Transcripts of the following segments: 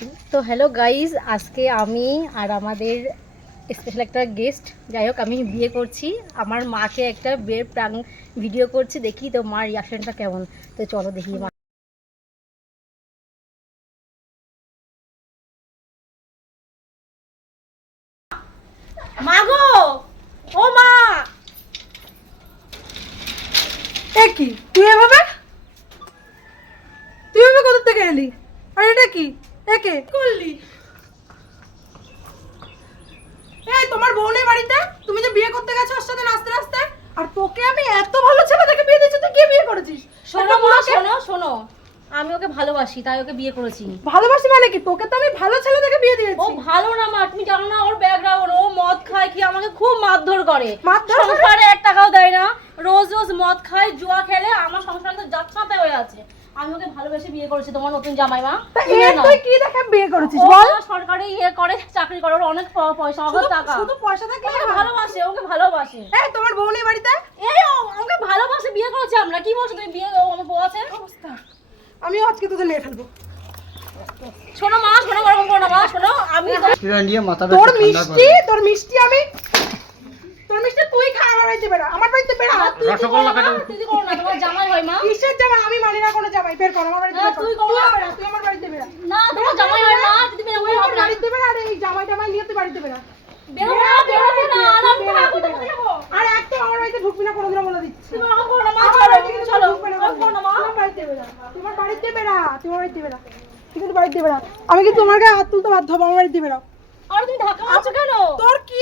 তুমি তো hello guys আজকে আমি আর আমাদের স্পেশাল একটা গেস্ট যাই হোক আমি বিয়ে করছি আমার মাকে একটা বিয়ের প্রাং ভিডিও করছি দেখি তো মার রিয়াকশনটা কেমন তো চলো দেখি মা কি তুই এভাবে কি একে করলি এই তোমার বউ বাড়িতে তুমি যে বিয়ে করতে গেছো ওর সাথে নাচতে নাচতে আর তোকে আমি এত ভালো ছেলে দেখে বিয়ে দিয়েছি তুই কে বিয়ে করেছিস শোনো শোনো শোনো আমি ওকে ভালোবাসি তাই ওকে বিয়ে করেছি ভালোবাসি মানে কি তোকে তো আমি ভালো ছেলে দেখে বিয়ে দিয়েছি ও ভালো না মা তুমি জানো না ওর ব্যাকগ্রাউন্ড ও মদ খায় কি আমাকে খুব মারধর করে সংসারে এক টাকাও দেয় না রোজ রোজ মদ খায় জুয়া খেলে আমার সংসারে তো যাচ্ছে হয়ে আছে আমি তোমার নতুন বাড়িতে এই ওকে ভালোবাসে বিয়ে করেছে আমরা কি বলছো তুমি বিয়ে দাও আমার আছে অবস্থা আমি আজকে তোদের মেরে ফেলবো শোনো মা শোনো মা শোনো আমি তোর মিষ্টি তোর মিষ্টি আমি রসগোল্লা কাটো তুই না তোমার জামাই হয় মা কিসের জামাই আমি মানি না জামাই বের কর আমার বাড়িতে তুই না তুই আমার বাড়িতে বেরা না তোমার জামাই হয় মা বের হই আমার বাড়িতে আরে এই জামাই নিয়ে তুই বাড়িতে বেরো না না আর আমি তো আমার বাড়িতে ঢুকবি না বলে দিচ্ছি তুমি আমার না মা চলো চলো না মা বাড়িতে তোমার বাড়িতে তোমার বাড়িতে বাড়িতে আমি কি তোমার গায়ে হাত তুলতে বাধ্য হবো আমার বাড়িতে বেরা তুমি ঢাকা আছো কেন তোর কি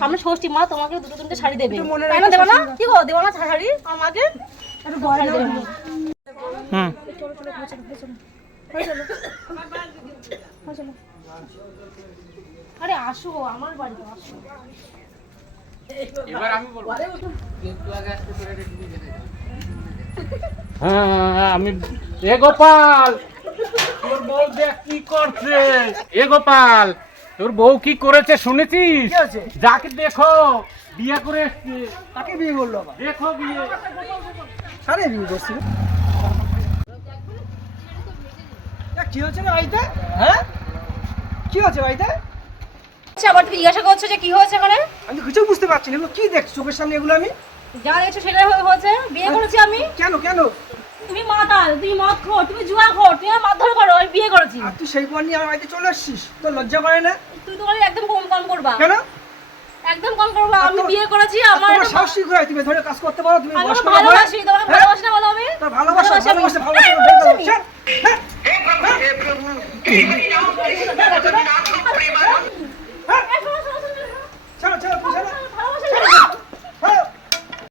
সামনে ষষ্ঠী মা তোমাকে দুটো তিনটে শাড়ি দেবে তাই না দেবো না কি গো দেবো না শাড়ি আমাকে আরে আসো আমার বাড়িতে আসো হ্যাঁ, হ্যাঁ, হ্যাঁ আমি এ গোপাল তোর বউ দেখ কি করছে এ গোপাল তোর বউ কি করেছে শুনেছিস যাকে দেখো বিয়ে করে তাকে বিয়ে করলো দেখো বিয়ে সারে বিয়ে করছিল কি হয়েছে রে ভাইতে হ্যাঁ কি হয়েছে ভাইতে আচ্ছা আমার জিজ্ঞাসা করছো যে কি হয়েছে এখানে আমি কিছু বুঝতে পারছি না কি দেখ চোখের সামনে এগুলো আমি যা দেখছো সেটাই হয়েছে বিয়ে হ্যাঁ। করেছি আমি কেন কেন মাতাল তুমি মদ খো তুমি জুয়া খো তুমি আমার করো আমি বিয়ে করেছি আর তুই সেই পর নিয়ে আমার বাড়িতে চলে আসছিস তোর লজ্জা করে না তুই তো বলে একদম কম কম করবা কেন একদম কম করবা আমি বিয়ে করেছি আমার সাহসী করে তুমি ধরে কাজ করতে পারো তুমি বয়স্ক